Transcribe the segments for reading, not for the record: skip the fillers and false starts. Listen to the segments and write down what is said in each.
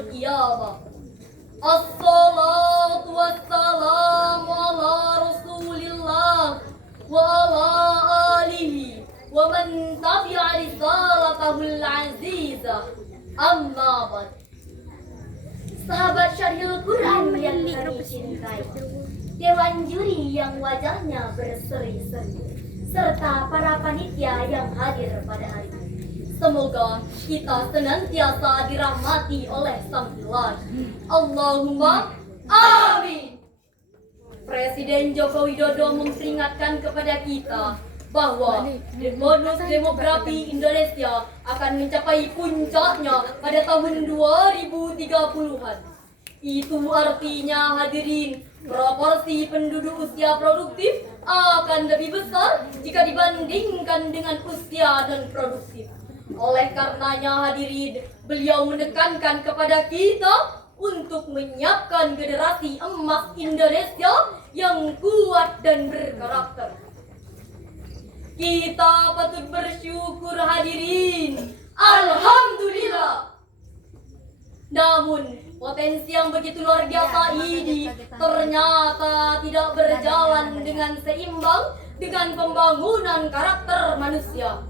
yaumil qiyamah. Assalatu wassalamu ala rasulillah wa ala alihi wa man tabi'a risalatahul azizah. Amma ba'd. Sahabat Syarihul Quran yang kami cintai, dewan juri yang wajahnya berseri-seri, serta para panitia yang hadir pada hari ini. Semoga kita senantiasa dirahmati oleh Sang Ilahi. Allahumma amin. Presiden Joko Widodo memperingatkan kepada kita bahwa bonus demografi Indonesia akan mencapai puncaknya pada tahun 2030-an. Itu artinya hadirin, proporsi penduduk usia produktif akan lebih besar jika dibandingkan dengan usia non-produktif. Oleh karenanya hadirin, beliau menekankan kepada kita untuk menyiapkan generasi emas Indonesia yang kuat dan berkarakter. Kita patut bersyukur hadirin. Alhamdulillah. Namun, potensi yang begitu luar biasa ini ternyata tidak berjalan dengan seimbang dengan pembangunan karakter manusia.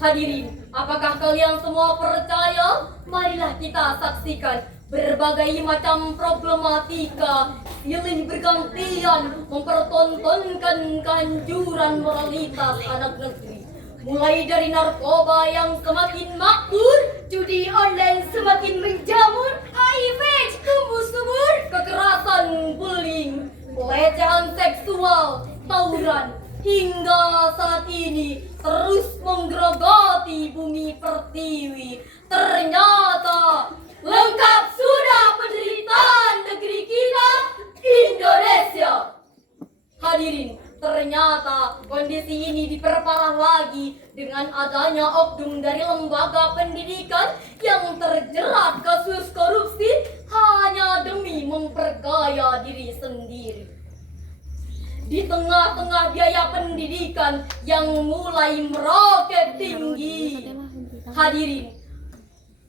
Hadirin, apakah kalian semua percaya? Marilah kita saksikan berbagai macam problematika silih bergantian mempertontonkan kehancuran moralitas anak negeri. Mulai dari narkoba yang semakin makmur, judi online semakin menjamur, HIV tumbuh subur, kekerasan, bullying, pelecehan seksual, tawuran, hingga saat ini terus menggerogoti bumi pertiwi. Ternyata lengkap sudah penderitaan negeri kita, Indonesia. Hadirin, ternyata kondisi ini diperparah lagi dengan adanya oknum dari lembaga pendidikan yang terjerat kasus korupsi hanya demi memperkaya diri sendiri. Di tengah-tengah biaya pendidikan yang mulai meroket tinggi,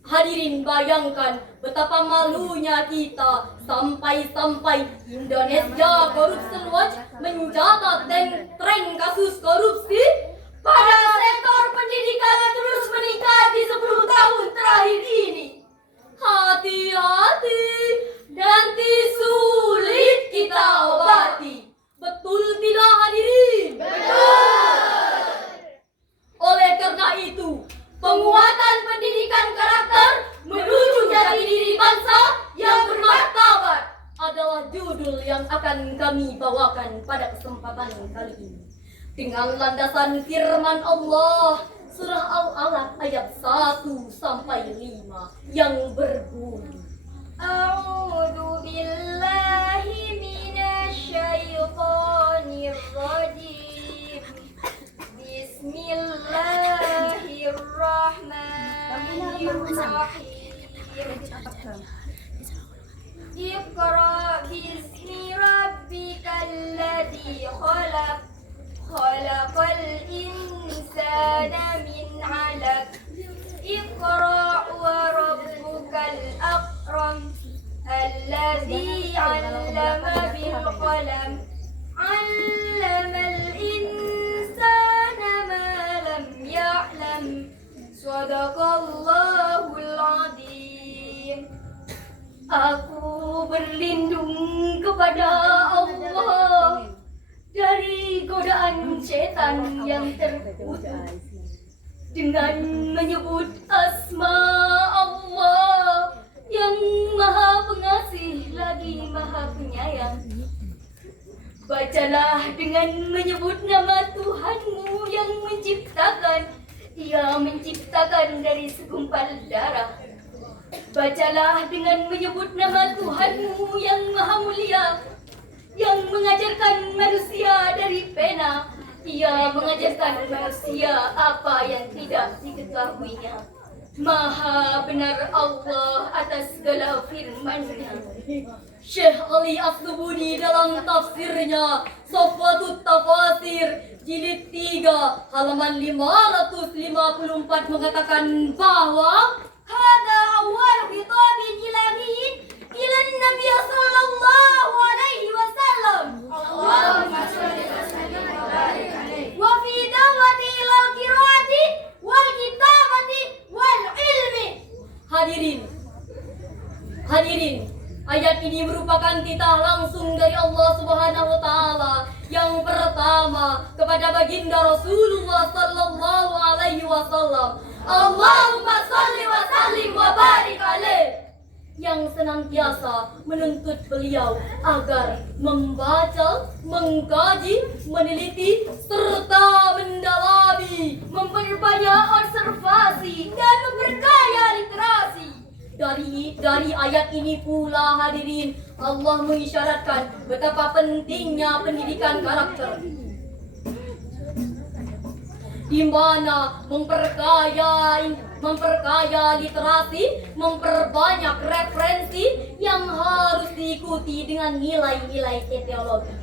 Hadirin bayangkan betapa malunya kita sampai-sampai Indonesia Corruption Watch mencatat tren kasus korupsi pada sektor pendidikan terus meningkat di 10 tahun terakhir ini. Hati-hati, nanti sulit kita obati. Betul tidak hadirin? Betul. Oleh karena itu, penguatan pendidikan karakter menuju jati diri bangsa yang bermartabat adalah judul yang akan kami bawakan pada kesempatan kali ini. Dengan landasan firman Allah surah Al-Alaq ayat 1-5 yang berbunyi, A'udzu billahi minasyaitonir rajim. Bismillahirrahmanirrahim. Iqra bismi rabbikal ladzi khalaq. Khalaqal insana min 'alaq. Iqra wa rabbukal akram. Alladzi 'allama bil qalam. 'Allamal insana ma lam ya'lam. Shadaqallahul 'azim. Aku berlindung kepada Allah dari godaan setan yang terkutuk dengan menyebut asma Allah yang maha pengasih lagi maha penyayang. Bacalah dengan menyebut nama Tuhanmu yang menciptakan. Ia menciptakan dari segumpal darah. Bacalah dengan menyebut nama Tuhanmu yang maha mulia, yang mengajarkan manusia dari pena. Ia mengajarkan manusia apa yang tidak diketahuinya. Maha benar Allah atas segala firman-Nya. Syekh Ali As-Subuni dalam tafsirnya Safwatut Tafasir jilid 3 halaman 554 mengatakan bahwa hada awal khitabin ilahiyin ila Nabi sallallahu alaihi wasallam. Allahumma shalli wa sallim wa barik alaihi. Wa fi dawati ila qiraati wal kitabati wal ilmi. Hadirin, ayat ini merupakan titah langsung dari Allah Subhanahu wa taala yang pertama kepada baginda Rasulullah sallallahu alaihi wasallam. Allahumma shalli wa sallim wa barik alaihi, yang senantiasa menuntut beliau agar membaca, mengkaji, meneliti, serta mendalami, memperbanyak observasi dan memperkaya literasi. Dari ayat ini pula hadirin, Allah mengisyaratkan betapa pentingnya pendidikan karakter, di mana memperkaya literasi, memperbanyak referensi yang harus diikuti dengan nilai-nilai teologi.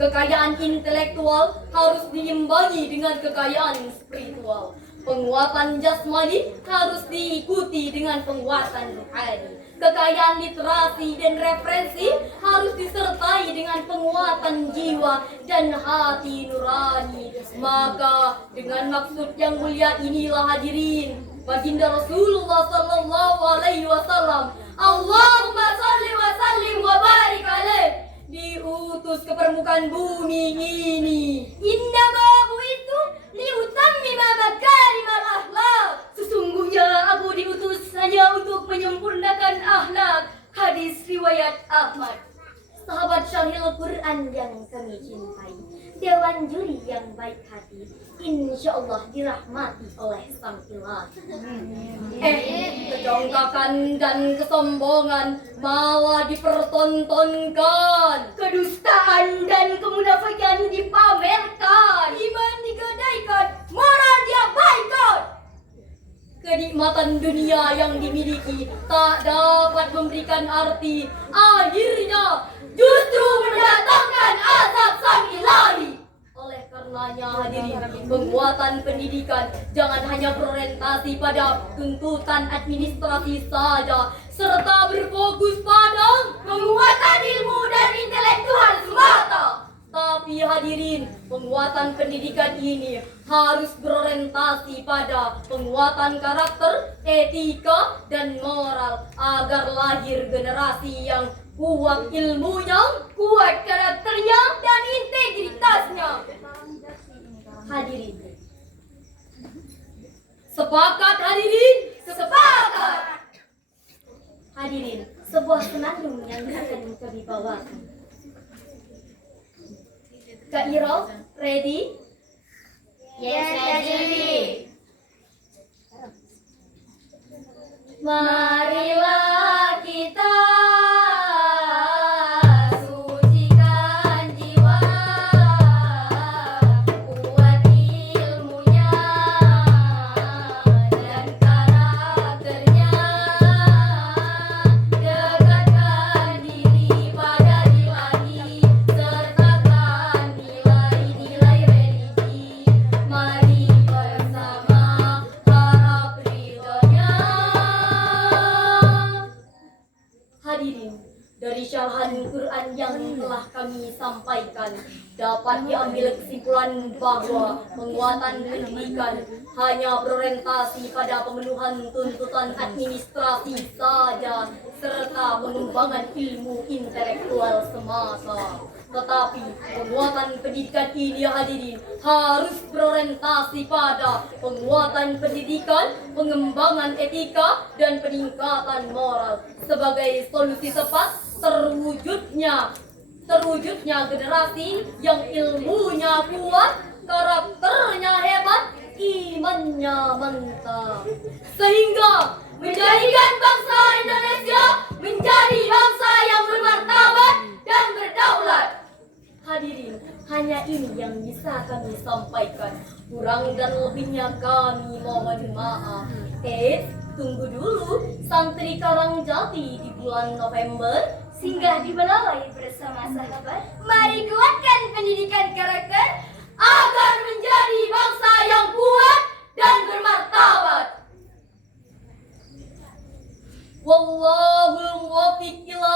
Kekayaan intelektual harus diimbangi dengan kekayaan spiritual. Penguatan jasmani harus diikuti dengan penguatan rohani. Kekayaan literasi dan referensi harus disertai dengan penguatan jiwa dan hati nurani. Maka dengan maksud yang mulia inilah hadirin, baginda Rasulullah sallallahu alaihi wasallam, Allahumma shalli wa sallim wa barik alaihi, diutus ke permukaan bumi ini. Innama bu'itu liutammima makarimal akhlak. Sesungguhnya aku diutus hanya untuk menyempurnakan akhlak. Hadis riwayat Ahmad. Sahabat Syarhil Quran yang kami cintai, dewan juri yang baik hati, insyaallah dirahmati oleh Sang Ilahi. Kecongkakan dan kesombongan malah dipertontonkan, kedustaan dan kemunafikan dipamerkan, iman digadaikan, moral diabaikan. Kenikmatan dunia yang dimiliki tak dapat memberikan arti, akhirnya justru mendatangkan azab Sang Ilahi. Oleh karenanya hadirin, penguatan pendidikan jangan hanya berorientasi pada tuntutan administrasi saja, serta berfokus pada penguatan ilmu dan intelektual semata. Tapi hadirin, penguatan pendidikan ini harus berorientasi pada penguatan karakter, etika, dan moral agar lahir generasi yang kuat ilmunya, kuat karakternya, dan integritasnya. Hadirin, sepakat hadirin? Sepakat! Hadirin, sebuah senandung yang akan kami bawakan. Kak Iro, ready? Yes, ready. Marilah kita sucikan jiwa, kuat ilmunya dan karakternya, dekatkan diri pada Ilahi, sertakan nilai-nilai religi. Mari bersama harap ridhonya. Hadirin, dari syarahan Quran yang telah kami sampaikan dapat diambil kesimpulan bahwa penguatan pendidikan hanya berorientasi pada pemenuhan tuntutan administrasi saja serta pengembangan ilmu intelektual semata. Tetapi penguatan pendidikan ini hadirin harus berorientasi pada penguatan pendidikan, pengembangan etika, dan peningkatan moral sebagai solusi tepat terwujudnya generasi yang ilmunya kuat, karakternya hebat, imannya mantap, sehingga menjadikan bangsa Indonesia menjadi bangsa yang bermartabat dan berdaulat. Hadirin, hanya ini yang bisa kami sampaikan. Kurang dan lebihnya kami mohon maaf. Tunggu dulu, santri Karangjati di bulan November singgah di Melawai bersama sahabat. Mari kuatkan pendidikan karakter agar menjadi bangsa yang kuat dan bermartabat. Wallahul muwaffiq ila